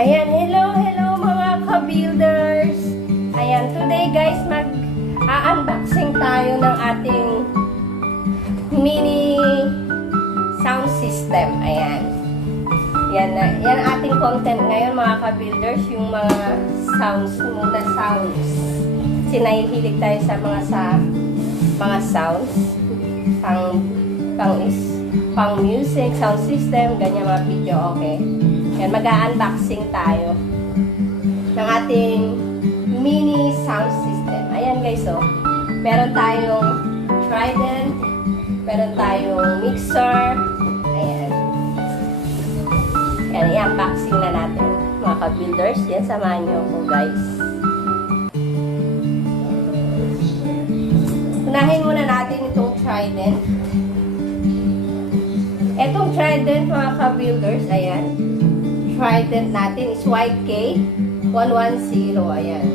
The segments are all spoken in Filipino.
Ayan, hello mga ka-builders. Ayan, today guys, mag-unboxing tayo ng ating mini sound system. Ayan. Yan ating content ngayon mga ka-builders, yung mga sounds, muna sounds. Sinahihilig tayo sa mga sounds, pang music, sound system, ganyan mga video, okay. Yan, mag-unboxing tayo ng ating mini sound system. Ayan guys, oh. Meron tayong Trident, meron tayong mixer. Ayan. Yan, i-unboxing na natin mga ka-builders. Yan, samahan nyo ako guys. Unahin muna natin itong Trident. Itong Trident mga ka-builders, ayan. Trident natin is YK110. Ayan.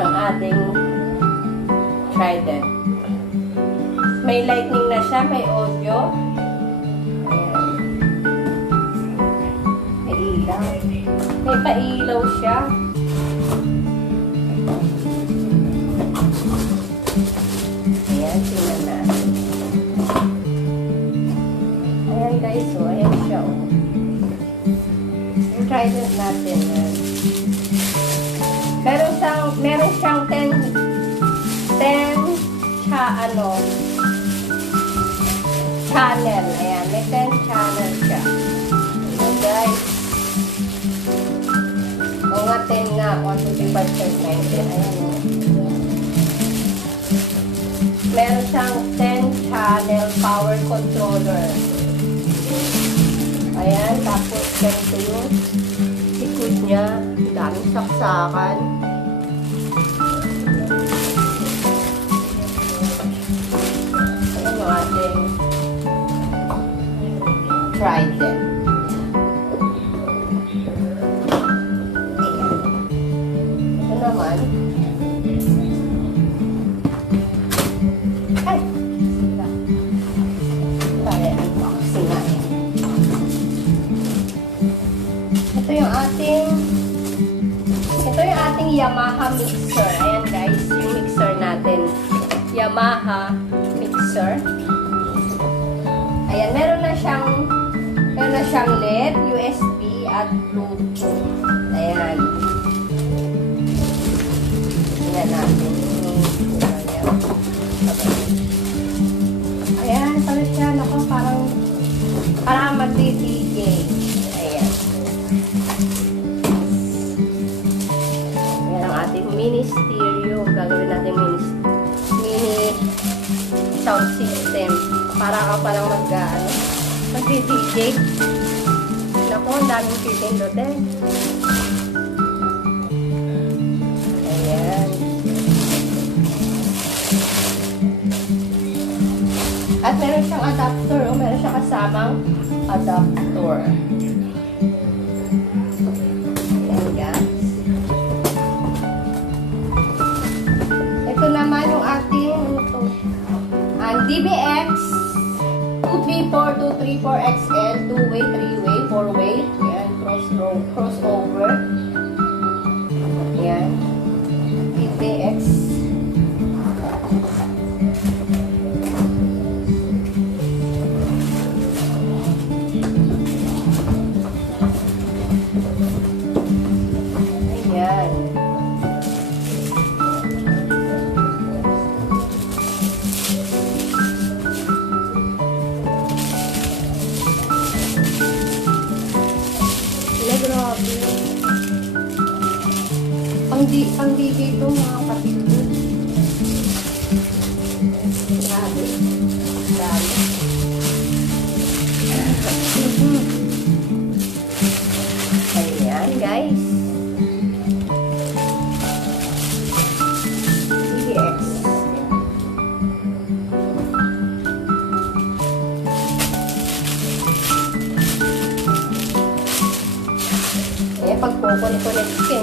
Ang ating Trident. May lightning na siya, may audio. Ayan. May ilaw. May pailaw siya. Ayan, tingnan natin. Ayan guys, so ayan siya, oh. Yung Trident natin, yan. Meron siyang 10 channel. Ayan, may 10 channel siya. Ayan guys. O nga 10 nga, 1, 2, 3, 4, 5, 6, 9, 10. Ayan, oh. Meron siyang 10 channel power controller. Ayan, tapos ganito yung likod niya. Daming saksakan. Ayan yung ating Trident. Ayan. Ito naman. Ay! Sila. Kaya unboxing na yan. Ito yung ating Yamaha mixer. Ayan guys, yung mixer natin. Yamaha mixer. Ayan, meron na siyang LED, USB at Bluetooth. Ayan. Tingnan natin. Ayan, pala siya. Naku, parang mag-DJ. Ayan. Ayan ang ating mini stereo. Gagawin natin mini sound system. Para ka palang mag-DJ. Naku, ang daming pipindutin. Ayan. At meron siyang adapter. Oh. Meron siyang kasamang adapter. Ayan guys. Ito naman yung ating DBX 234-234XL 2-way, 3-way, 4-way. Ayan, crossover. Ayan. DBX. Ayan. Grabe. Pang DJ ito mga kapatid. Grabe. Grabe. Ayan guys. DBX. Pag po-connect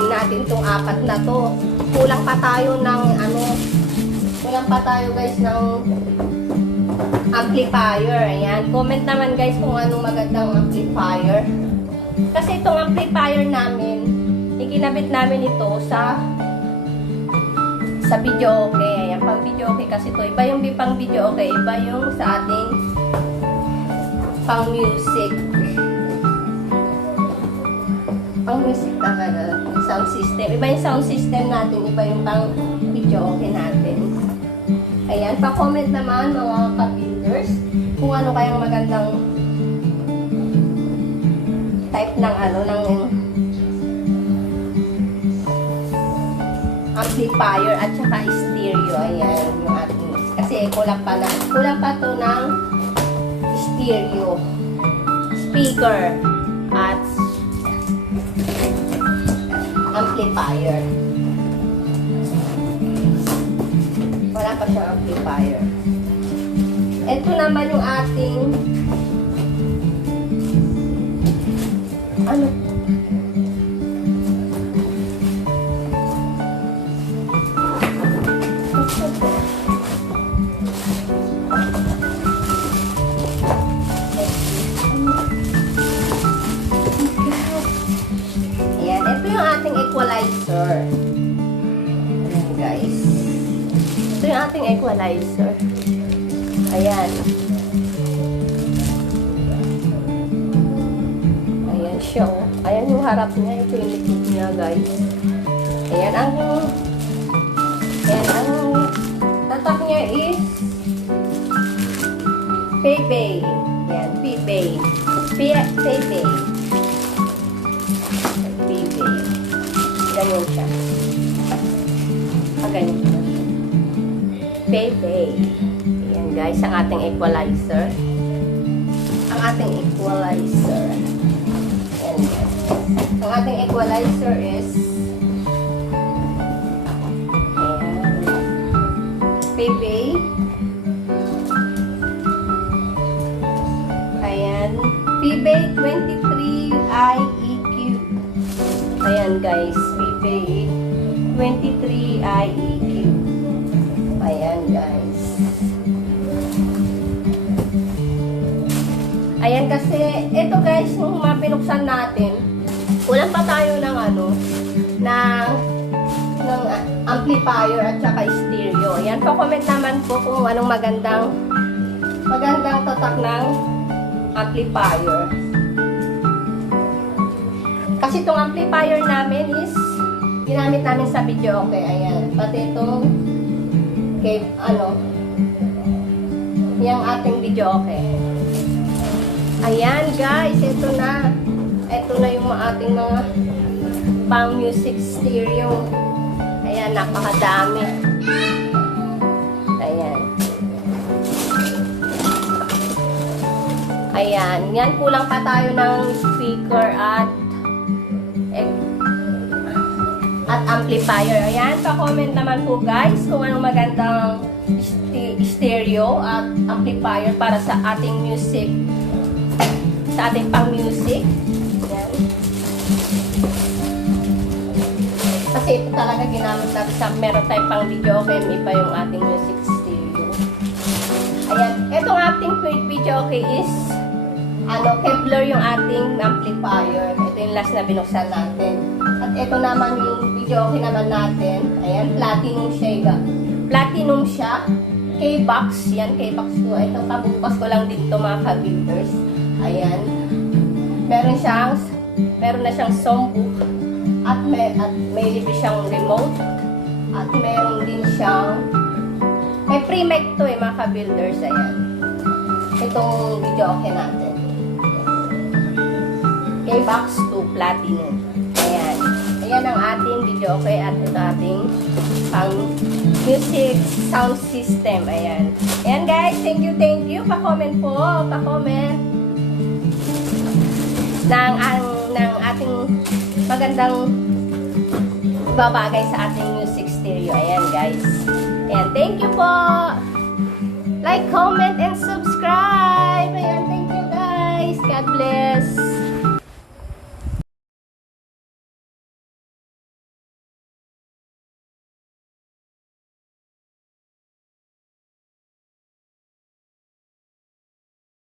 natin itong apat na to, kulang pa tayo guys ng amplifier. Ayan. Comment naman guys kung anong magandang amplifier Kasi itong amplifier namin, ikinabit namin ito sa video okay. Ayan, pang video okay kasi ito. Iba yung pang video okay, iba yung sa ating pang music. Pang music talaga. Yung sound system. Iba yung sound system natin, iba yung pang video okay natin. Ayan, pa-comment naman mga ka-builders kung ano kayang magandang type ng amplifier at saka stereo. Ayan, yung ating, kasi kulang pa to ng stereo, speaker, at amplifier. Wala pa siyang amplifier. Ito naman yung ating ayan, ito yung ating equalizer. Ayan guys. Ito yung ating equalizer. Ayan. Ayan siya. Ayan yung harap niya. Ito yung likod niya guys. Ayan ang tatak niya is Pepe. Ayan, Pepe. Pepe. Ganyan siya. Ganyan siya. Pepe. Ayan guys, ang ating equalizer. Ang ating equalizer. Ayan guys. Ang ating equalizer is Pepe. Ayan. Pepe 23IEQ. Ayan guys. Pepe 23IEQ. Ayan guys. Ayan kasi, ito guys, nung mapinuksan natin, kulang pa tayo ng ng amplifier at saka stereo. Ayan, pa-comment naman po kung anong magandang tatak ng amplifier. Kasi itong amplifier namin is ginamit namin sa video okay. Ayan, pati itong yung ating video okay. Ayan guys, ito na yung ating mga pang music stereo. Ayan, napakadami. Ayan. Ayan, yan, kulang pa tayo ng speaker at amplifier. Ayan, pa-comment naman po guys kung anong magandang stereo at amplifier para sa ating music, sa ating pang music. Ayan. Kasi ito talaga ginamit natin sa meron tayong pang video okay, iba yung ating music stereo. Ayan, itong ating video okay is Kevlar yung ating amplifier. Ito yung last na binuksan natin. At ito naman yung video okay naman natin. Ayan, platinum siya. Platinum siya. K-Box. Yan, K-Box 2. Ito, pabukas ko lang dito mga ka-builders. Ayan. Meron na siyang songbook. At may libre siyang remote. At meron din siyang may pre-mic to mga ka-builders. Ayan. Itong video okay natin. K-Box 2 Platinum. Ayan. Ayan ang ating video okay at ito ating pang music sound system. Ayan. Ayan guys, thank you. Pa-comment po. Pa-comment ng ating magandang babagay sa ating music stereo. Ayan guys. Ayan, thank you po. Like, comment, and subscribe. Ayan, thank you guys. God bless.